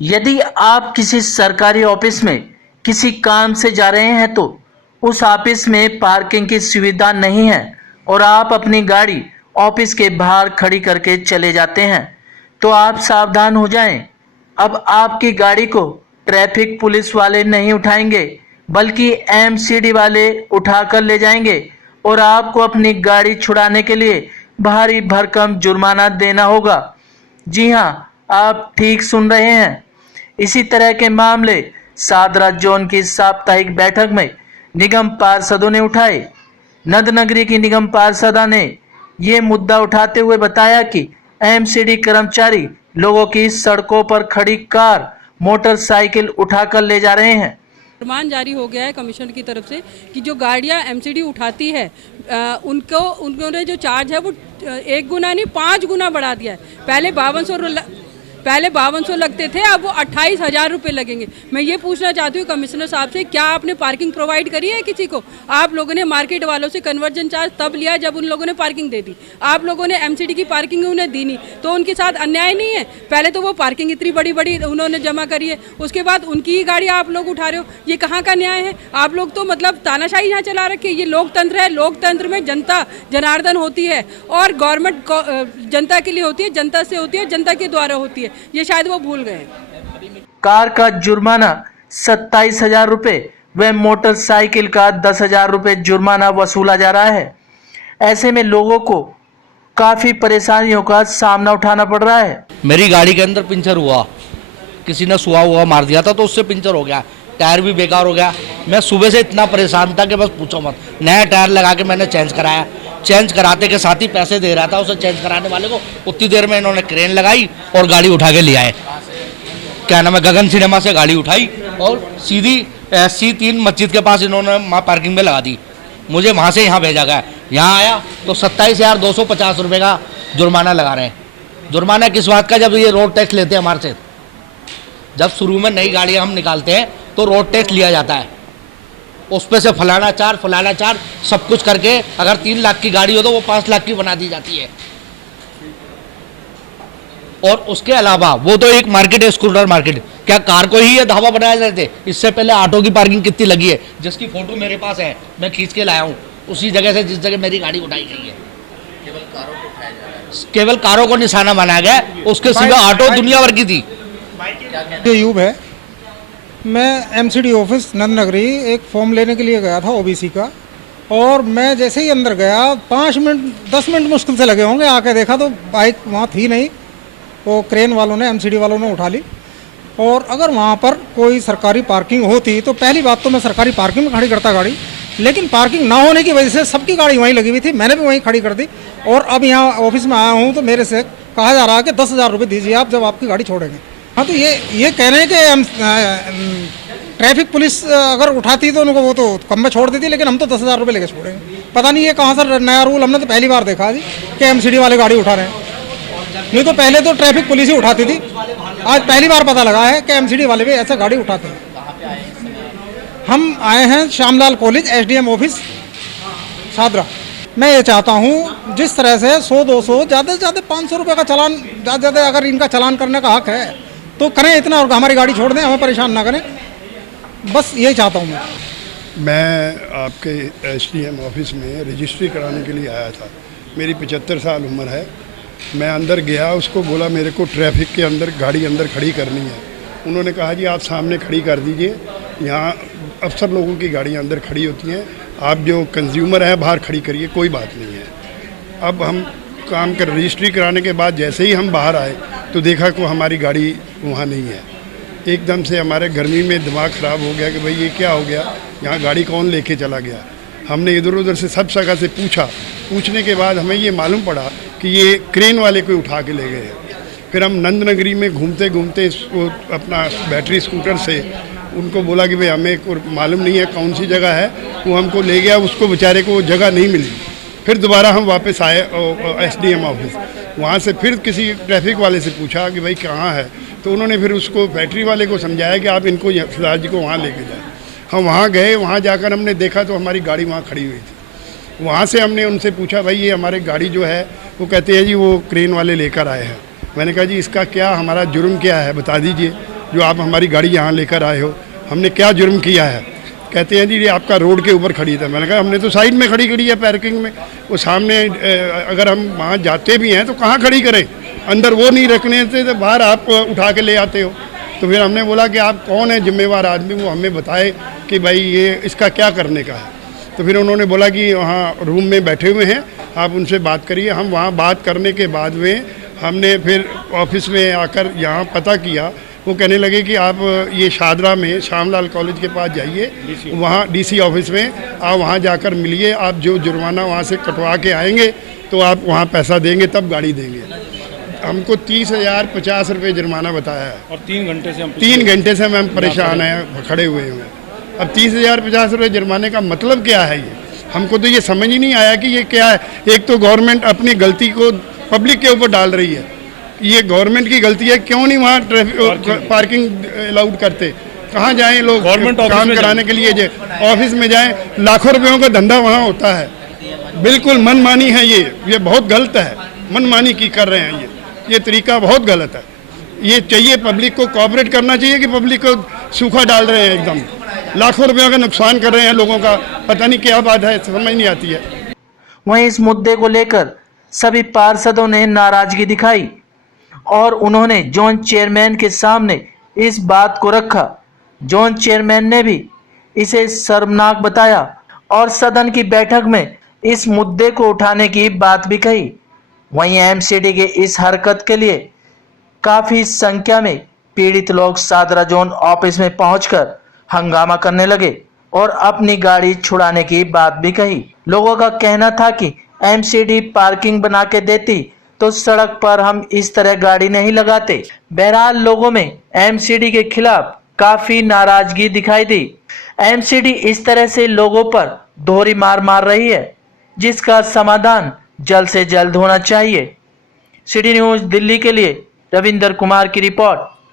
यदि आप किसी सरकारी ऑफिस में किसी काम से जा रहे हैं तो उस ऑफिस में पार्किंग की सुविधा नहीं है और आप अपनी गाड़ी ऑफिस के बाहर खड़ी करके चले जाते हैं तो आप सावधान हो जाएं। अब आपकी गाड़ी को ट्रैफिक पुलिस वाले नहीं उठाएंगे बल्कि एमसीडी वाले उठाकर ले जाएंगे और आपको अपनी गाड़ी छुड़ाने के लिए भारी भरकम जुर्माना देना होगा। जी हाँ, आप ठीक सुन रहे हैं। इसी तरह के मामले सादरा जोन की साप्ताहिक बैठक में निगम पार्षदों ने उठाए। नंदनगरी की निगम पार्षदा ने ये मुद्दा उठाते हुए बताया कि एमसीडी कर्मचारी लोगों की सड़कों पर खड़ी कार मोटरसाइकिल उठाकर ले जा रहे हैं। फरमान जारी हो गया है कमिश्नर की तरफ से कि जो गाड़ियां एमसीडी उठाती है उन्होंने जो चार्ज है वो 1 गुना नहीं 5 गुना बढ़ा दिया है। पहले 5200 लगते थे, अब वो 28,000 रुपये लगेंगे। मैं ये पूछना चाहती हूँ कमिश्नर साहब से, क्या आपने पार्किंग प्रोवाइड करी है किसी को? आप लोगों ने मार्केट वालों से कन्वर्जन चार्ज तब लिया जब उन लोगों ने पार्किंग दे दी। आप लोगों ने एमसीडी की पार्किंग उन्हें दी नहीं, तो उनके साथ अन्याय नहीं है? पहले तो वो पार्किंग इतनी बड़ी बड़ी उन्होंने जमा करी है, उसके बाद उनकी ही गाड़ी आप लोग उठा रहे हो। ये कहाँ का न्याय है? आप लोग तो मतलब तानाशाही यहाँ चला रखे। ये लोकतंत्र है, लोकतंत्र में जनता जनार्दन होती है और गवर्नमेंट जनता के लिए होती है, जनता से होती है, जनता के द्वारा होती है। ये शायद वो भूल गए। कार का जुर्माना 27,000 रुपये व मोटरसाइकिल का 10,000 रुपये जुर्माना वसूला जा रहा है। ऐसे में लोगों को काफी परेशानियों का सामना उठाना पड़ रहा है। मेरी गाड़ी के अंदर पंचर हुआ, किसी ने सुहा हुआ मार दिया था तो उससे पंचर हो गया, टायर भी बेकार हो गया। मैं सुबह से इतना परेशान था कि बस पूछो मत। नया टायर लगा के मैंने चेंज कराया, चेंज कराते के साथ ही पैसे दे रहा था उसे चेंज कराने वाले को। उतनी देर में इन्होंने क्रेन लगाई और गाड़ी उठा के ले आए। क्या नाम है, गगन सिनेमा से गाड़ी उठाई और सीधी SC3 मस्जिद के पास इन्होंने वहाँ पार्किंग में लगा दी। मुझे वहाँ से यहाँ भेजा गया। यहाँ आया तो 27,250 रुपये का जुर्माना लगा रहे हैं। जुर्माना किस बात का? जब ये रोड टैक्स लेते हैं हमारे से, जब शुरू में नई गाड़ियाँ हम निकालते हैं तो रोड टैक्स लिया जाता है, उस पे से फलाना चार्ज सब कुछ करके अगर 3 लाख की गाड़ी हो तो वो 5 लाख की बना दी जाती है। और उसके अलावा वो तो एक मार्केट है, स्कूटर मार्केट। क्या कार को ही ये ढाबा बनाया जाते? इससे पहले ऑटो की पार्किंग कितनी लगी है, जिसकी फोटो मेरे पास है, मैं खींच के लाया हूँ उसी जगह से जिस जगह मेरी गाड़ी उठाई गई है। केवल कारों को निशाना बनाया गया, उसके सिवा ऑटो दुनिया भर की थी। यूब है, मैं एमसीडी ऑफिस नंदनगरी एक फॉर्म लेने के लिए गया था ओबीसी का, और मैं जैसे ही अंदर गया 5 मिनट 10 मिनट मुश्किल से लगे होंगे। आके देखा तो बाइक वहाँ थी नहीं, वो क्रेन वालों ने एमसीडी वालों ने उठा ली। और अगर वहाँ पर कोई सरकारी पार्किंग होती तो पहली बात तो मैं सरकारी पार्किंग में खड़ी करता गाड़ी, लेकिन पार्किंग ना होने की वजह से सबकी गाड़ी वहीं लगी हुई थी, मैंने भी वहीं खड़ी कर दी। और अब यहाँ ऑफिस में आया हूँ तो मेरे से कहा जा रहा है कि 10,000 रुपये दीजिए आप जब आपकी गाड़ी छोड़ेंगे। हाँ, तो ये कह रहे हैं कि ट्रैफिक पुलिस अगर उठाती तो उनको वो तो कम में छोड़ देती, लेकिन हम तो 10,000 रुपये लेके छोड़ेंगे। पता नहीं ये कहाँ से नया रूल, हमने तो पहली बार देखा जी कि एमसीडी वाले गाड़ी उठा रहे हैं। नहीं तो पहले तो ट्रैफिक पुलिस ही उठाती थी, आज पहली बार पता लगा है कि एमसीडी वाले भी ऐसा गाड़ी उठाते हैं। हम आए हैं Shyamlal college SDM office Sadra. मैं ये चाहता हूँ जिस तरह से 100-200 ज़्यादा से ज़्यादा 500 रुपये का चालान, ज़्यादा से ज़्यादा अगर इनका चालान करने का हक है तो करें इतना, और हमारी गाड़ी छोड़ दें, हमें परेशान ना करें, बस यही चाहता हूँ मैं आपके SDM ऑफिस में रजिस्ट्री कराने के लिए आया था। मेरी 75 साल उम्र है। मैं अंदर गया, उसको बोला मेरे को ट्रैफिक के अंदर गाड़ी अंदर खड़ी करनी है। उन्होंने कहा जी आप सामने खड़ी कर दीजिए, यहाँ अफसर लोगों की गाड़ियाँ अंदर खड़ी होती हैं, आप जो कंज्यूमर हैं बाहर खड़ी करिए, कोई बात नहीं है। अब हम काम कर रजिस्ट्री कराने के बाद जैसे ही हम बाहर आए तो देखा कि हमारी गाड़ी वहाँ नहीं है। एकदम से हमारे गर्मी में दिमाग ख़राब हो गया कि भाई ये क्या हो गया, यहाँ गाड़ी कौन लेके चला गया। हमने इधर उधर से सब जगह से पूछने के बाद हमें ये मालूम पड़ा कि ये क्रेन वाले को उठा के ले गए हैं। फिर हम नंदनगरी में घूमते घूमते अपना बैटरी स्कूटर से उनको बोला कि भाई हमें मालूम नहीं है कौन सी जगह है, वो हमको ले गया, उसको बेचारे को जगह नहीं मिली। फिर दोबारा हम वापस आए SDM ऑफिस, वहाँ से फिर किसी ट्रैफिक वाले से पूछा कि भाई कहाँ है, तो उन्होंने फिर उसको बैटरी वाले को समझाया कि आप इनको सरदार जी को वहाँ लेके जाए। हम वहाँ गए, वहाँ जाकर हमने देखा तो हमारी गाड़ी वहाँ खड़ी हुई थी। वहाँ से हमने उनसे पूछा भाई ये हमारी गाड़ी जो है, वो कहते हैं जी वो क्रेन वाले लेकर आए हैं। मैंने कहा जी इसका क्या, हमारा जुर्म क्या है बता दीजिए। जो आप हमारी गाड़ी यहाँ लेकर आए हो, हमने क्या जुर्म किया है। कहते हैं जी ये आपका रोड के ऊपर खड़ी था। मैंने कहा हमने तो साइड में खड़ी करी है पार्किंग में, वो सामने अगर हम वहाँ जाते भी हैं तो कहाँ खड़ी करें, अंदर वो नहीं रखने थे तो बाहर आप उठा के ले आते हो। तो फिर हमने बोला कि आप कौन है जिम्मेवार आदमी, वो हमें बताए कि भाई ये इसका क्या करने का है। तो फिर उन्होंने बोला कि वहाँ रूम में बैठे हुए हैं, आप उनसे बात करिए। हम वहाँ बात करने के बाद में हमने फिर ऑफिस में आकर यहाँ पता किया। वो कहने लगे कि आप ये शादरा में श्यामलाल कॉलेज के पास जाइए, वहाँ डीसी ऑफिस में आप वहाँ जाकर मिलिए, आप जो जुर्माना वहाँ से कटवा के आएंगे तो आप वहाँ पैसा देंगे तब गाड़ी देंगे। हमको 30,000 50 रुपये जुर्माना बताया है और 3 घंटे से हम 3 घंटे से हम परेशान हैं, खड़े हुए हैं। अब 30,000 50 रुपये जुर्माने का मतलब क्या है ये, हमको तो ये समझ ही नहीं आया कि ये क्या है। एक तो गवर्नमेंट अपनी गलती को पब्लिक के ऊपर डाल रही है, ये गवर्नमेंट की गलती है। क्यों नहीं वहाँ ट्रैफिक पार्किंग अलाउड करते, कहाँ जाएं लोग गवर्नमेंट काम कराने के लिए, ऑफिस में जाएं, लाखों रुपयों का धंधा वहाँ होता है। बिल्कुल मनमानी है ये बहुत गलत है, मनमानी की कर रहे हैं ये तरीका बहुत गलत है। ये चाहिए पब्लिक को कोऑपरेट करना चाहिए कि पब्लिक को सूखा डाल रहे हैं, एकदम लाखों रुपयों का नुकसान कर रहे हैं लोगों का, पता नहीं क्या बात है, समझ नहीं आती है। वहीं इस मुद्दे को लेकर सभी पार्षदों ने नाराजगी दिखाई और उन्होंने जोन चेयरमैन के सामने इस बात को रखा। जोन चेयरमैन ने भी इसे शर्मनाक बताया और सदन की बैठक में इस मुद्दे को उठाने की बात भी कही। वहीं एमसीडी के इस हरकत के लिए काफी संख्या में पीड़ित लोग सादरा जोन ऑफिस में पहुंचकर हंगामा करने लगे और अपनी गाड़ी छुड़ाने की बात भी कही। लोगों का कहना था कि एमसीडी पार्किंग बना के देती तो सड़क पर हम इस तरह गाड़ी नहीं लगाते। बहरहाल लोगों में एमसीडी के खिलाफ काफी नाराजगी दिखाई दी। एमसीडी इस तरह से लोगों पर दोहरी मार मार रही है, जिसका समाधान जल्द से जल्द होना चाहिए। सिटी न्यूज़ दिल्ली के लिए रविंदर कुमार की रिपोर्ट।